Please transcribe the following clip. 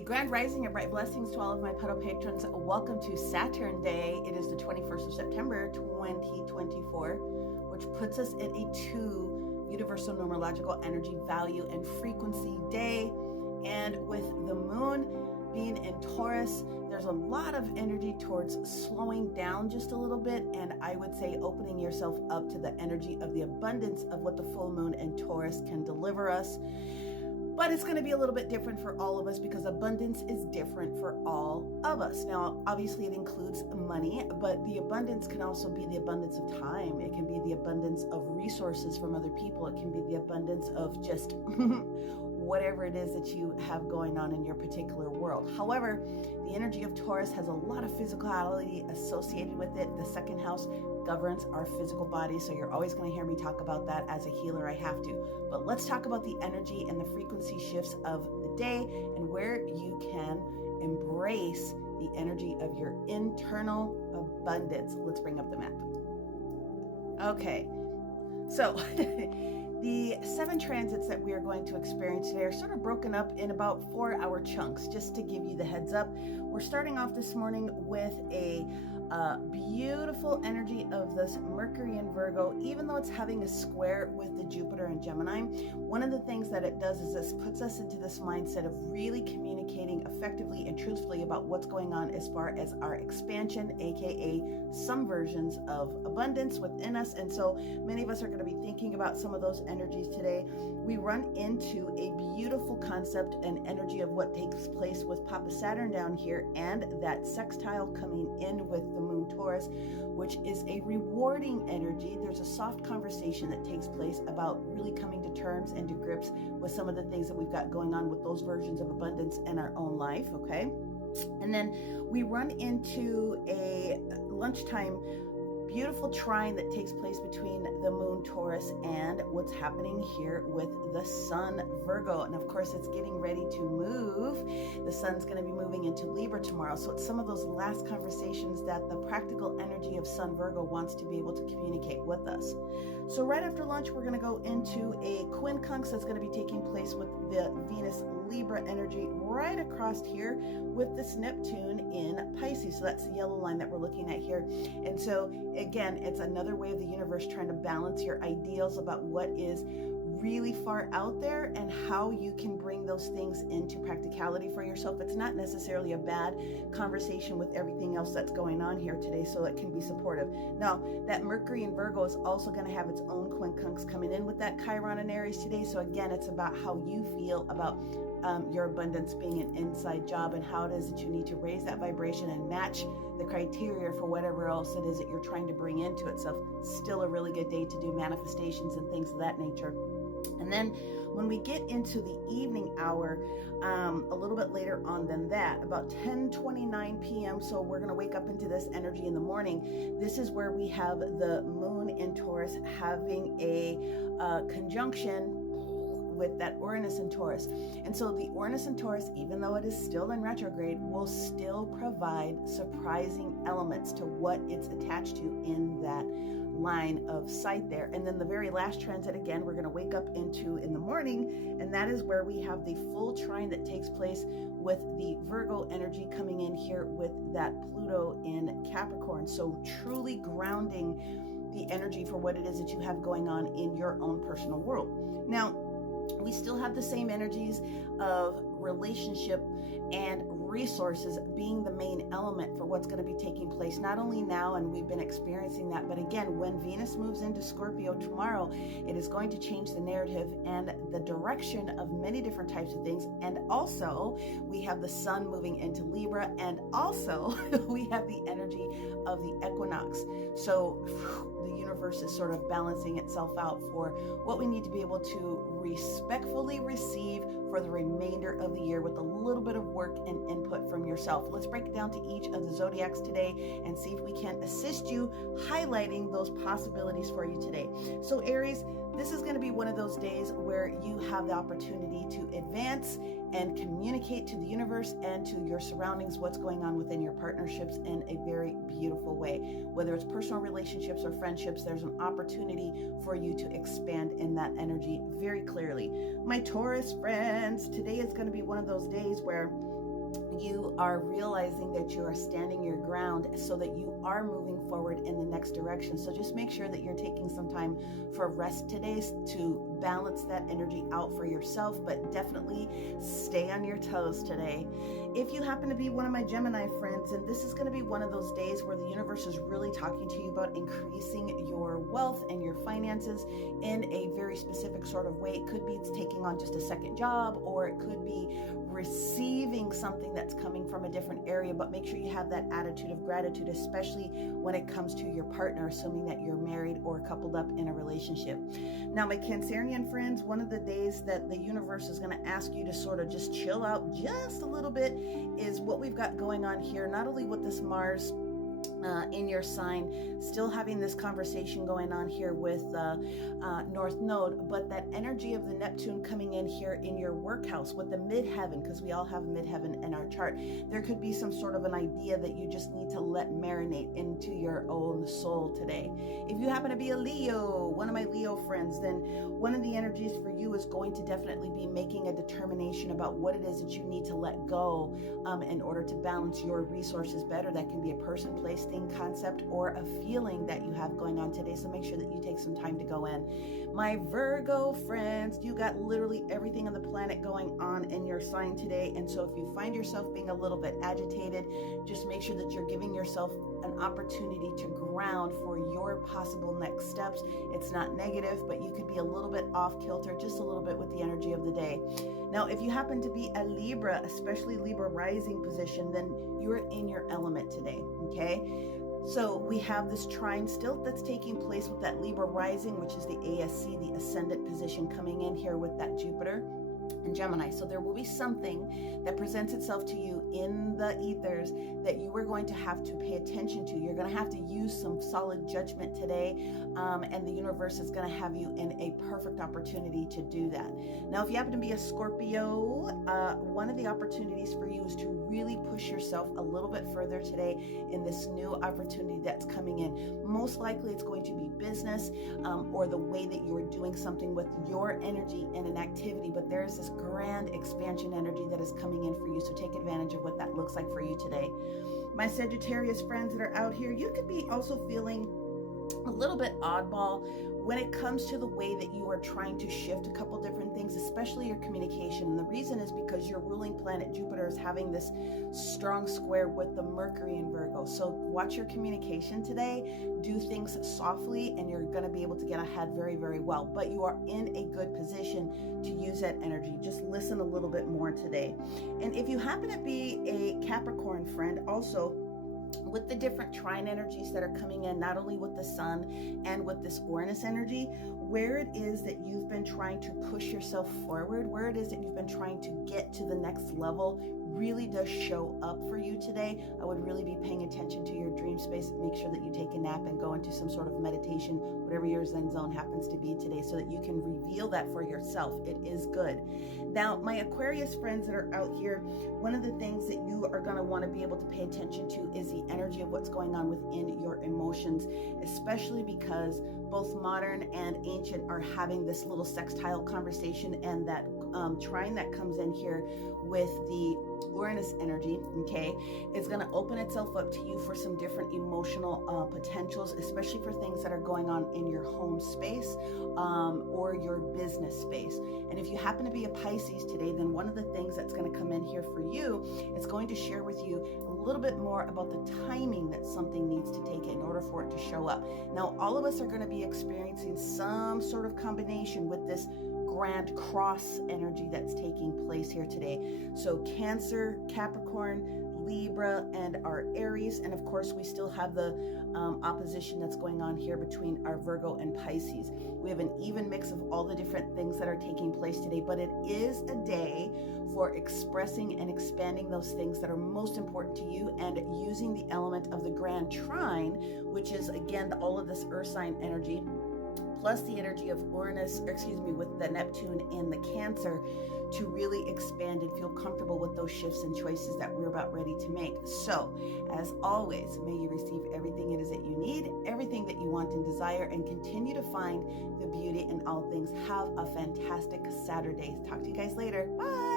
Grand rising and bright blessings to all of my pedal patrons. Welcome to Saturn Day. It is the 21st of September 2024, which puts us in a 2 universal numerological energy value and frequency day. And with the moon being in Taurus, there's a lot of energy towards slowing down just a little bit, and I would say opening yourself up to the energy of the abundance of what the full moon in Taurus can deliver us. But it's going to be a little bit different for all of us because abundance is different for all of us. Now, obviously it includes money, but the abundance can also be the abundance of time. It can be the abundance of resources from other people. It can be the abundance of just whatever it is that you have going on in your particular world. However, the energy of Taurus has a lot of physicality associated with it. The second house governs our physical body, so you're always going to hear me talk about that. As a healer, I have to. But let's talk about the energy and the frequency shifts of the day and where you can embrace the energy of your internal abundance. Let's bring up the map. Okay, so the 7 transits that we are going to experience today are sort of broken up in about 4-hour chunks, just to give you the heads up. We're starting off this morning with a beautiful energy of this Mercury in Virgo. Even though it's having a square with the Jupiter in Gemini, one of the things that it does is this puts us into this mindset of really communicating effectively and truthfully about what's going on as far as our expansion, aka some versions of abundance within us. And so many of us are going to be thinking about some of those energies today. We run into a beautiful concept and energy of what takes place with Papa Saturn down here and that sextile coming in with the moon Taurus, which is a rewarding energy. There's a soft conversation that takes place about really coming to terms and to grips with some of the things that we've got going on with those versions of abundance in our own life, okay? And then we run into a lunchtime beautiful trine that takes place between the moon Taurus and what's happening here with the sun Virgo. And of course, it's getting ready to move. The sun's going to be moving into Libra tomorrow. So it's some of those last conversations that the practical energy of sun Virgo wants to be able to communicate with us. So right after lunch, we're going to go into a quincunx that's going to be taking place with the Venus Libra energy right across here with this Neptune in Pisces. So that's the yellow line that we're looking at here. And so again, it's another way of the universe trying to balance your ideals about what is really far out there and how you can bring those things into practicality for yourself. It's not necessarily a bad conversation with everything else that's going on here today, so it can be supportive. Now, that Mercury in Virgo is also going to have its own quincunx coming in with that Chiron in Aries today. So again, it's about how you feel about your abundance being an inside job and how it is that you need to raise that vibration and match the criteria for whatever else it is that you're trying to bring into itself. Still a really good day to do manifestations and things of that nature. And then when we get into the evening hour, a little bit later on than that, about 10:29 p.m., so we're going to wake up into this energy in the morning. This is where we have the moon in Taurus having a conjunction with that Uranus in Taurus. And so the Uranus in Taurus, even though it is still in retrograde, will still provide surprising elements to what it's attached to in that line of sight there. And then the very last transit, again, we're going to wake up into in the morning, and that is where we have the full trine that takes place with the Virgo energy coming in here with that Pluto in Capricorn. So truly grounding the energy for what it is that you have going on in your own personal world. Now, we still have the same energies of relationship and resources being the main element for what's going to be taking place, not only now, and we've been experiencing that, but again, when Venus moves into Scorpio tomorrow, it is going to change the narrative and the direction of many different types of things. And also, we have the sun moving into Libra, and also we have the energy of the equinox. So the universe is sort of balancing itself out for what we need to be able to respectfully receive for the remainder of the year with a little bit of work and input from yourself. Let's break it down to each of the zodiacs today and see if we can assist you highlighting those possibilities for you today. So Aries, this is going to be one of those days where you have the opportunity to advance and communicate to the universe and to your surroundings what's going on within your partnerships in a very beautiful way. Whether it's personal relationships or friendships, there's an opportunity for you to expand in that energy very clearly. My Taurus friends, today is going to be one of those days where you are realizing that you are standing your ground so that you are moving forward in the next direction. So just make sure that you're taking some time for rest today to balance that energy out for yourself, but definitely stay on your toes today. If you happen to be one of my Gemini friends, and this is going to be one of those days where the universe is really talking to you about increasing your wealth and your finances in a very specific sort of way. It could be it's taking on just a second job, or it could be receiving something that's coming from a different area, but make sure you have that attitude of gratitude, especially when it comes to your partner, assuming that you're married or coupled up in a relationship. Now, my Cancerian friends, one of the days that the universe is going to ask you to sort of just chill out just a little bit is what we've got going on here, not only with this Mars in your sign, still having this conversation going on here with North Node, but that energy of the Neptune coming in here in your work house with the midheaven, because we all have midheaven in our chart. There could be some sort of an idea that you just need to let marinate into your own soul today. If you happen to be a Leo, one of my Leo friends, then one of the energies for you is going to definitely be making a determination about what it is that you need to let go in order to balance your resources better. That can be a person, place, thing, concept, or a feeling that you have going on today. So make sure that you take some time to go in. My Virgo friends, you got literally everything on the planet going on in your sign today. And so if you find yourself being a little bit agitated, just make sure that you're giving yourself an opportunity to ground for your possible next steps. It's not negative, but you could be a little bit off kilter, just a little bit with the energy of the day. Now, if you happen to be a Libra, especially Libra rising position, then you're in your element today, okay? So we have this trine still that's taking place with that Libra rising, which is the ASC, the ascendant position, coming in here with that Jupiter and Gemini. So there will be something that presents itself to you in the ethers that you are going to have to pay attention to. You're going to have to use some solid judgment today, and the universe is going to have you in a perfect opportunity to do that. Now, if you happen to be a Scorpio, one of the opportunities for you is to really push yourself a little bit further today in this new opportunity that's coming in. Most likely it's going to be business, or the way that you're doing something with your energy in an activity, but there's this grand expansion energy that is coming in for you. So take advantage of what that looks like for you today. My Sagittarius friends that are out here, you could be also feeling a little bit oddball when it comes to the way that you are trying to shift a couple different things, especially your communication. And the reason is because your ruling planet Jupiter is having this strong square with the Mercury in Virgo. So watch your communication today, do things softly, and you're going to be able to get ahead very, very well. But you are in a good position to use that energy. Just listen a little bit more today. And if you happen to be a Capricorn friend, also with the different trine energies that are coming in, not only with the sun and with this Uranus energy, where it is that you've been trying to push yourself forward, where it is that you've been trying to get to the next level, really does show up for you today. I would really be paying attention to your dream space. Make sure that you take a nap and go into some sort of meditation, whatever your Zen zone happens to be today, so that you can reveal that for yourself. It is good. Now, my Aquarius friends that are out here, one of the things that you are going to want to be able to pay attention to is the energy of what's going on within your emotions, especially because both modern and ancient are having this little sextile conversation, and that trine that comes in here with the Uranus energy, okay, is going to open itself up to you for some different emotional potentials, especially for things that are going on in your home space or your business space. And if you happen to be a Pisces today, then one of the things that's going to come in here for you is going to share with you a little bit more about the timing that something needs to take in order for it to show up. Now, all of us are going to be experiencing some sort of combination with this grand cross energy that's taking place here today. So Cancer, Capricorn, Libra, and our Aries, and of course we still have the opposition that's going on here between our Virgo and Pisces. We have an even mix of all the different things that are taking place today, but it is a day for expressing and expanding those things that are most important to you, and using the element of the grand trine, which is again all of this earth sign energy, plus the energy of with the Neptune in the Cancer, to really expand and feel comfortable with those shifts and choices that we're about ready to make. So, as always, may you receive everything it is that you need, everything that you want and desire, and continue to find the beauty in all things. Have a fantastic Saturday. Talk to you guys later. Bye.